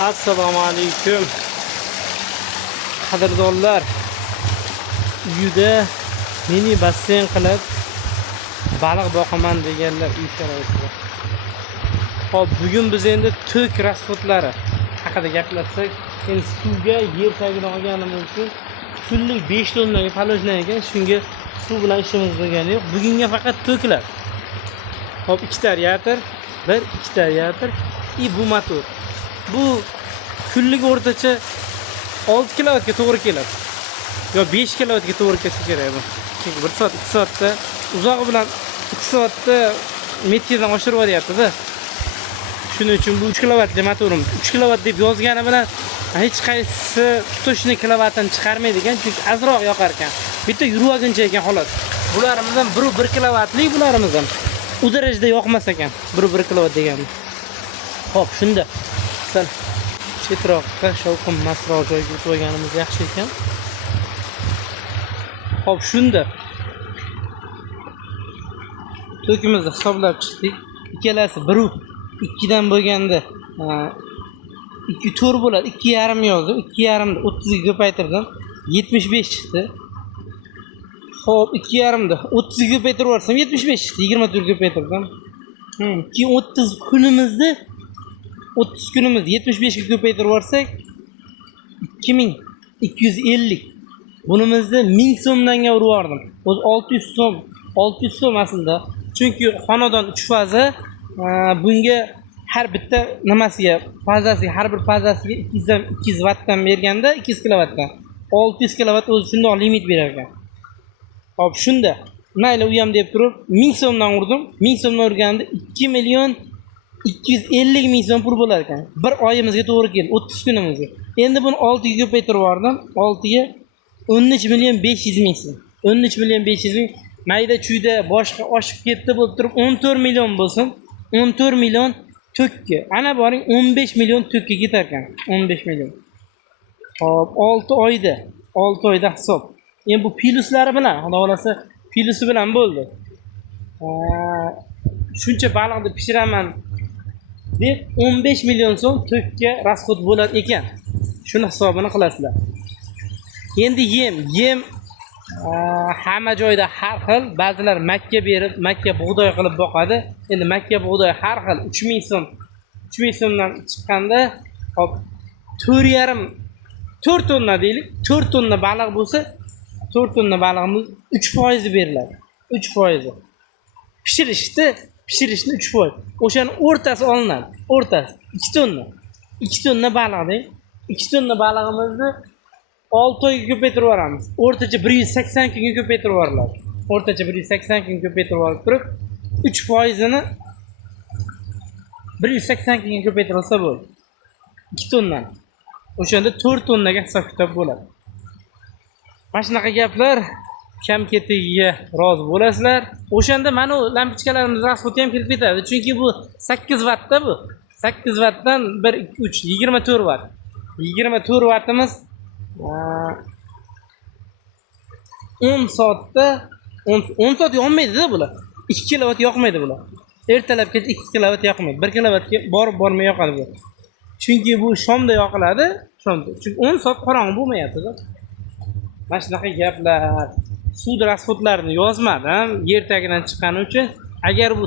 Assalomu alaykum. Qadrdonlar, uyida mini basseyn qilib baliq boqaman deganlar uy sharoitida. Hop, bugun biz endi to'k rasxodlari haqida gaplashsak, endi suvga yer tagidan olganimiz uchun kunlik 5 tonnaga palojlan ekan, shunga suv bilan ishimiz bo'lgani yo'q. Bugunga faqat to'klar. Hop, 2 radiator, 2 radiator, bu motor. Bu kunlik o'rtacha 6 kilovatga to'g'ri keladi. Yo 5 kilovatga to'g'ri kelsa kerak bu. Chunki 1 soat, 2 soatda uzog'i bilan 2 soatda metrdan oshirib olyapti-da. Shuning uchun bu 3 kilovatli motorimiz. 3 kilovat deb yozgani bilan hech qaysi tutishni kilovatini chiqarmaydi ekan, chunki azroq yoqar ekan. Bitta yurvaguncha ekan xolos. Bularimiz ham 1 kilovatli, bularimiz ham u darajada yoqmas ekan. 1 kilovat deganimiz. Hop, shunda sal chetroqqa shovqin masroq joyga o'tib olganimiz yaxshi ekan. Hop, shunda to'kimizni hisoblab chiqdik. Ikkalasi 1 dan bo'lganda 2 4 bo'ladi. 2,5 yozdim. 2,5 da 30 ga ko'paytirdim. 75 chiqdi. Hop, 2,5 da 30 ga ko'paytirib yuborsam 75 chiqdi. 24 ga ko'paytirdim. Keyin 30 kunimizni 75 ga ko'paytirib yuborsak 2250. Bunimizni 1000 so'mdanga urib yubordim. O'zi 600 so'm aslida. Chunki xonadon 3 faza, bunga har bitta nimasiga, fazasiga, har bir fazasiga 200 wattdan berganda 200 kilovatdan 600 kilovat o'zi shundoq limit berar ekan. Hop, shunda mayli u ham deb turib 1000 so'mdan urdim. 1000 so'mdan urganda 2,250,000 so'm pul bo'lar ekan. Bir oyimizga to'g'ri keldi, 30 kunimizga. Endi buni 6 ga ko'paytirib yubordim. 6 ga 13,500,000 so'm. 13,500,000 mayda chuyda boshqa oshib ketdi bo'lib turib 14 million bo'lsin. 14 million to'kka. Ana boring 15 million to'kka ketar ekan. 15 million. Hop, 6 oyda hisob. Endi bu piluslari bilan, xudo xolasa, pilusi bilan bo'ldi. Shuncha baliqni pishiraman deb 15 million so'm to'kka rasxod bo'lar ekan. Shuni hisobini qilasizlar. Endi yem hamma joyda har xil. Ba'zilar makka berib, makka bug'doy qilib boqadi. Endi makka bug'doy har xil 3000 so'm. 3000 so'mdan chiqqanda, hop, 4 tonna deylik. 4 tonna baliq bo'lsa, 4 tonna balig'imiz 3% beriladi. 3%. Pishirishni 3%. O'shaning o'rtasi olinadi. O'rtasi 2 tonna. 2 tonna baliq deng. 2 tonna balig'imizni 6 oyga ko'paytirib yuboramiz. O'rtacha 180 kunga ko'paytirib yuboriladi. O'rtacha 180 kunga ko'paytirib yuborib turib 3%ni 180 kunga ko'paytirib olsa bo'ldi. 2 tonna. O'shanda 4 tonnaga hisob-kitob bo'ladi. Mana shunaqa gaplar kam ketigiga rozi bo'lasizlar. O'shanda mana bu lampochkalarimiz rasxodi ham kelib ketadi. Chunki bu 8 vattda bu. 8 vattdan 1 2 3 24 vatt. 24 vattimiz 10 soatda 10 soat yoqmaydi-da bular. 2 kilovat yoqmaydi bular. Ertalabgacha 2 kilovat yoqmaydi. 1 kilovatga borib-bormay yoqadi bu. Chunki bu shomda yoqiladi, shomda. Chunki 10 soat qorong'i bo'lmayapti-da. Mana shunaqa gaplar. Suv rasxodlarini yozmadim yer tagidan chiqqani uchun. Agar bu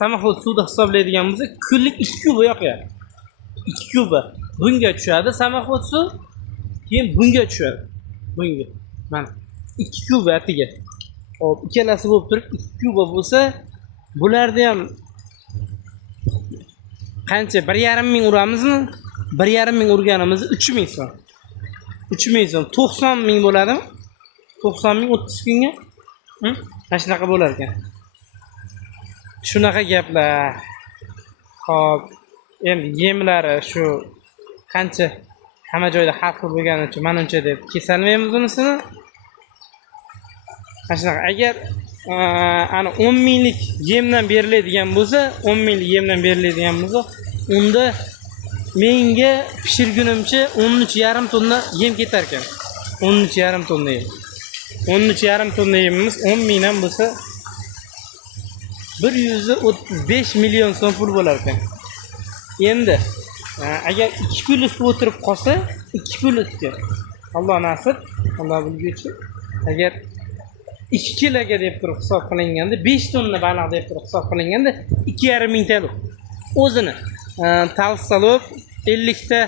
samoxod suvda hisoblaydigan bo'lsa, kunlik 2 kuba yoqyapti. 2 kuba. Bunga tushadi samoxod suv, keyin bunga tushadi. Bunga. Mana 2 kuba atiga. Hop, ikkalasi bo'lib turib 2 kuba bo'lsa, bularda ham qancha? 1,5 ming uramizmi? 1,5 ming urganimizni 3000 so'm. 3000 so'm 90 ming bo'ladimi? 90 ming 30 kunga. Mana shunaqa bo'lar ekan. Shunaqa gaplar. Hop, endi yemlari shu qancha hamma joyda har xil bo'lgani uchun menimcha deb kesalmaymiz unisini. Mana shunaqa. Agar ana 10 minglik yemdan beriladigan bo'lsa, 10 minglik yemdan beriladigan bo'lsa, unda menga pishirgunimcha 13,5 tonna yem ketar ekan. 13,5 tonna yem. 13,5 tonna yemimiz 10 mingdan bo'lsa 135 million so'm pul bo'lar ekan. Endi agar 2 pul ustida o'tirib qolsa, 2 pul ustida. Alloh nasib, Alloh bilguchi. Agar 2 kiloga deb turib hisob qilinganda, 5 tonna baliq deb turib hisob qilinganda 2,5 ming TL. O'zini Talsalop 50 ta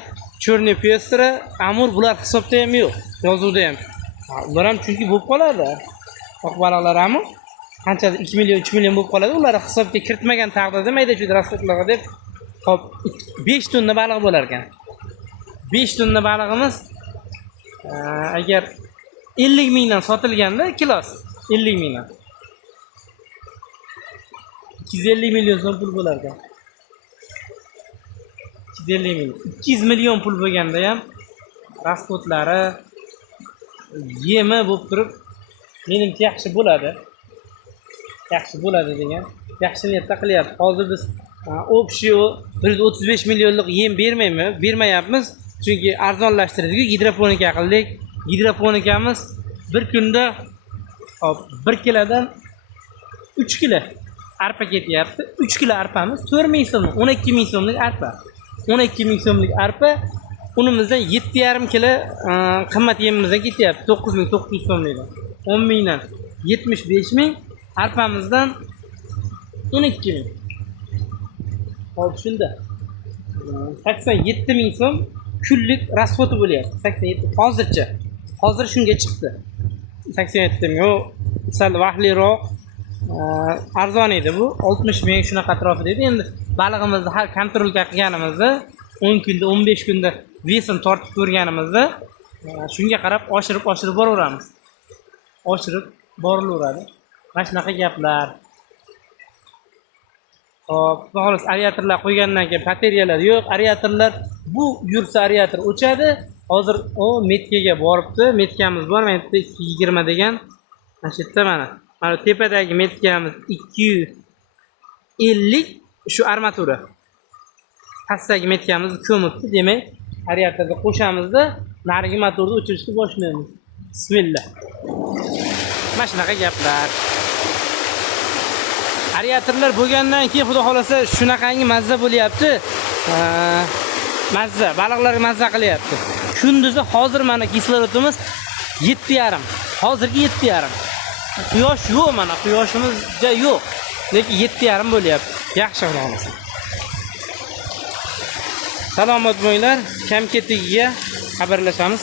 Chorniy Pestra, Amur bular hisobda ham yo'q, yozuvda ham. Ular ham chunki bo'lib qoladi. Oq baliqlar ham qanchadir 2 million, 3 million bo'lib qoladi. Ular hisobga kiritmagan taqdirda mayda-chuyda rasxodlarga deb hop 5 tonna baliq bo'lar ekan. 5 tonna balig'imiz agar 50 mingdan sotilganda kilosi 50 mingdan 250 million so'm pul bo'lar ekan. 250 million. 200 million pul bo'lganda ham rasxodlari, yemi bo'lib turib, menimcha yaxshi bo'ladi. Yaxshi bo'ladi degan. Yaxshi niyatda qilyapti. Hozir biz Opshio 135 millionlik yem bermayapmiz. Chunki arzonlashtirdik, gidroponika qildik. Gidroponikamiz bir kunda 1 kilodan 3 kilo arpa ketyapti. 3 kilo arpamiz 4 ming so'm, 12 ming so'mlik arpa. 12 ming so'mlik arpa unimizdan 7,5 kilo qimmat yemimizdan ketyapti. 9,900 so'mlikdan. 10 mingdan 75 ming, arpamizdan 12 ming. Hop shunda 87 ming so'm kunlik rasxoti bo'lyapti. 87 hozircha. Hozir shunga chiqdi. 87 ming. O sal vaqtliroq arzon edi bu. 60 ming shunaqa atrofida edi. Endi balig'imizni har kontrolga qilganimizda 10 kunda, 15 kunda vesini tortib ko'rganimizda shunga qarab oshirib boraveramiz. Oshirib borilaveradi. Mana shunaqa gaplar. Hop, xolos aviatorlar qo'ygandan keyin bateriyalar yo'q. Aviatorlar bu yursa aviator o'chadi. Hozir o metkaga boribdi. Metkamiz bor, mana bu 220 degan. Mana shu yerda mana tepadagi metkamiz 250 shu armatura. Pastdagi metkamiz ko'mibdi, demak, aviatorga qo'shamizda narigi motorni o'chirishni boshlaymiz. Bismillah. Mana shunaqa gaplar. Aviatorlar bo'lgandan keyin xudo xolasa shunaqangi mazza bo'lyapti. Mazza, baliqlar mazza qilyapti. Kunduzi hozir mana kislorodimiz 7,5. Hozirgi 7,5. Quyosh yo'q, mana quyoshimizda yo'q. Lekin 7,5 bo'lyapti. Yaxshi xudo xolasa. Salomat bo'linglar. Kam ketigiga xabarlashamiz.